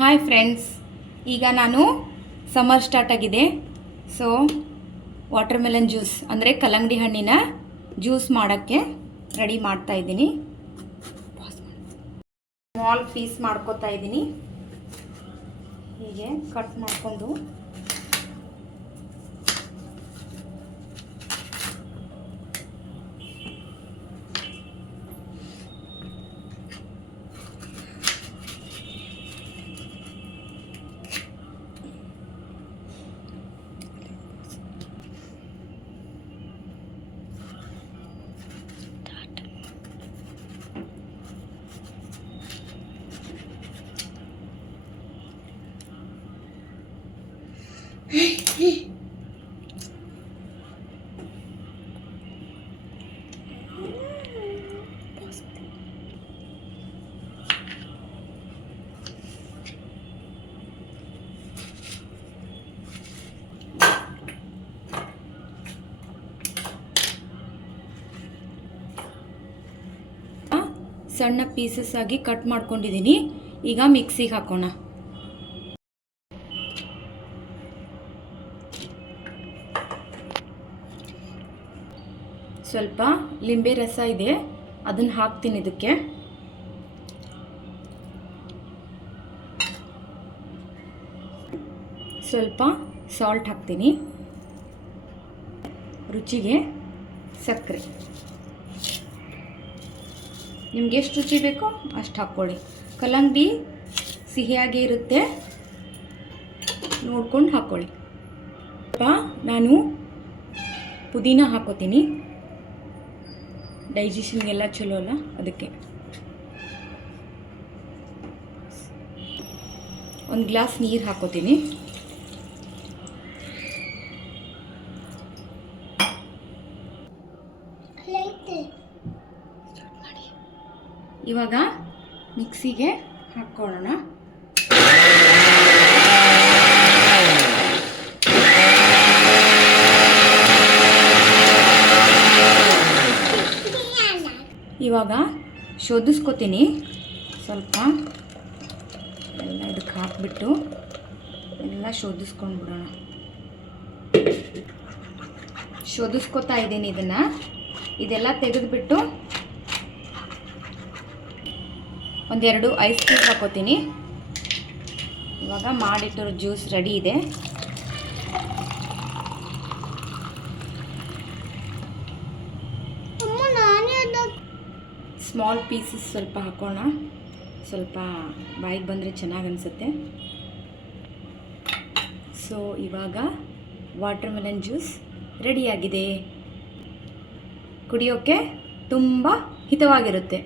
Hi friends, ಈಗ ನಾನು summer start ಆಗಿದೆ. ಸೊ ವಾಟರ್ ಮೆಲನ್ ಜ್ಯೂಸ್ ಅಂದರೆ ಕಲ್ಲಂಗಡಿ ಹಣ್ಣಿನ ಜ್ಯೂಸ್ ಮಾಡೋಕ್ಕೆ ರೆಡಿ ಮಾಡ್ತಾ ಇದ್ದೀನಿ. ಸ್ಮಾಲ್ ಪೀಸ್ ಮಾಡ್ಕೋತಾ ಇದ್ದೀನಿ. ಹೀಗೆ ಕಟ್ ಮಾಡಿಕೊಂಡು ಸಣ್ಣ ಪೀಸಸ್ ಆಗಿ ಕಟ್ ಮಾಡ್ಕೊಂಡಿದ್ದೀನಿ. ಈಗ ಮಿಕ್ಸಿಗೆ ಹಾಕೋಣ. ಸ್ವಲ್ಪ ಲಿಂಬೆ ರಸ ಇದೆ, ಅದನ್ನು ಹಾಕ್ತೀನಿ. ಇದಕ್ಕೆ ಸ್ವಲ್ಪ ಸಾಲ್ಟ್ ಹಾಕ್ತೀನಿ. ರುಚಿಗೆ ಸಕ್ಕರೆ, ನಿಮ್ಗೆ ಎಷ್ಟು ರುಚಿ ಬೇಕೋ ಅಷ್ಟು ಹಾಕ್ಕೊಳ್ಳಿ. ಕಲ್ಲಂಗಡಿ ಸಿಹಿಯಾಗಿ ಇರುತ್ತೆ, ನೋಡ್ಕೊಂಡು ಹಾಕ್ಕೊಳ್ಳಿ. ನಾನು ಪುದೀನ ಹಾಕೋತೀನಿ, ಡೈಜೆಷನ್ಗೆಲ್ಲ ಚಲೋ ಅಲ್ಲ, ಅದಕ್ಕೆ. ಒಂದು ಗ್ಲಾಸ್ ನೀರು ಹಾಕೋತೀನಿ. ಇವಾಗ ಮಿಕ್ಸಿಗೆ ಹಾಕ್ಕೊಳ್ಳೋಣ. ಇವಾಗ ಶೋಧಿಸ್ಕೊತೀನಿ. ಸ್ವಲ್ಪ ಎಲ್ಲ ಇದಕ್ಕೆ ಹಾಕ್ಬಿಟ್ಟು ಎಲ್ಲ ಶೋಧಿಸ್ಕೊಂಡು ಬಿಡೋಣ. ಶೋಧಿಸ್ಕೊತಾ ಇದ್ದೀನಿ ಇದೆಲ್ಲ ತೆಗೆದುಬಿಟ್ಟು ಒಂದೆರಡು ಐಸ್ ಕ್ಯೂಬ್ ಹಾಕೋತೀನಿ. ಇವಾಗ ಮಾಡಿಟ್ಟಿರೋ ಜ್ಯೂಸ್ ರೆಡಿ ಇದೆ. ಸ್ಮಾಲ್ ಪೀಸಸ್ ಸ್ವಲ್ಪ ಹಾಕೋಣ, ಸ್ವಲ್ಪ ಬಾಯಿಗೆ ಬಂದರೆ ಚೆನ್ನಾಗಿ ಅನಿಸುತ್ತೆ. ಸೊ ಇವಾಗ ವಾಟರ್ ಮೆಲನ್ ಜ್ಯೂಸ್ ರೆಡಿಯಾಗಿದೆ. ಕುಡಿಯೋಕ್ಕೆ ತುಂಬ ಹಿತವಾಗಿರುತ್ತೆ.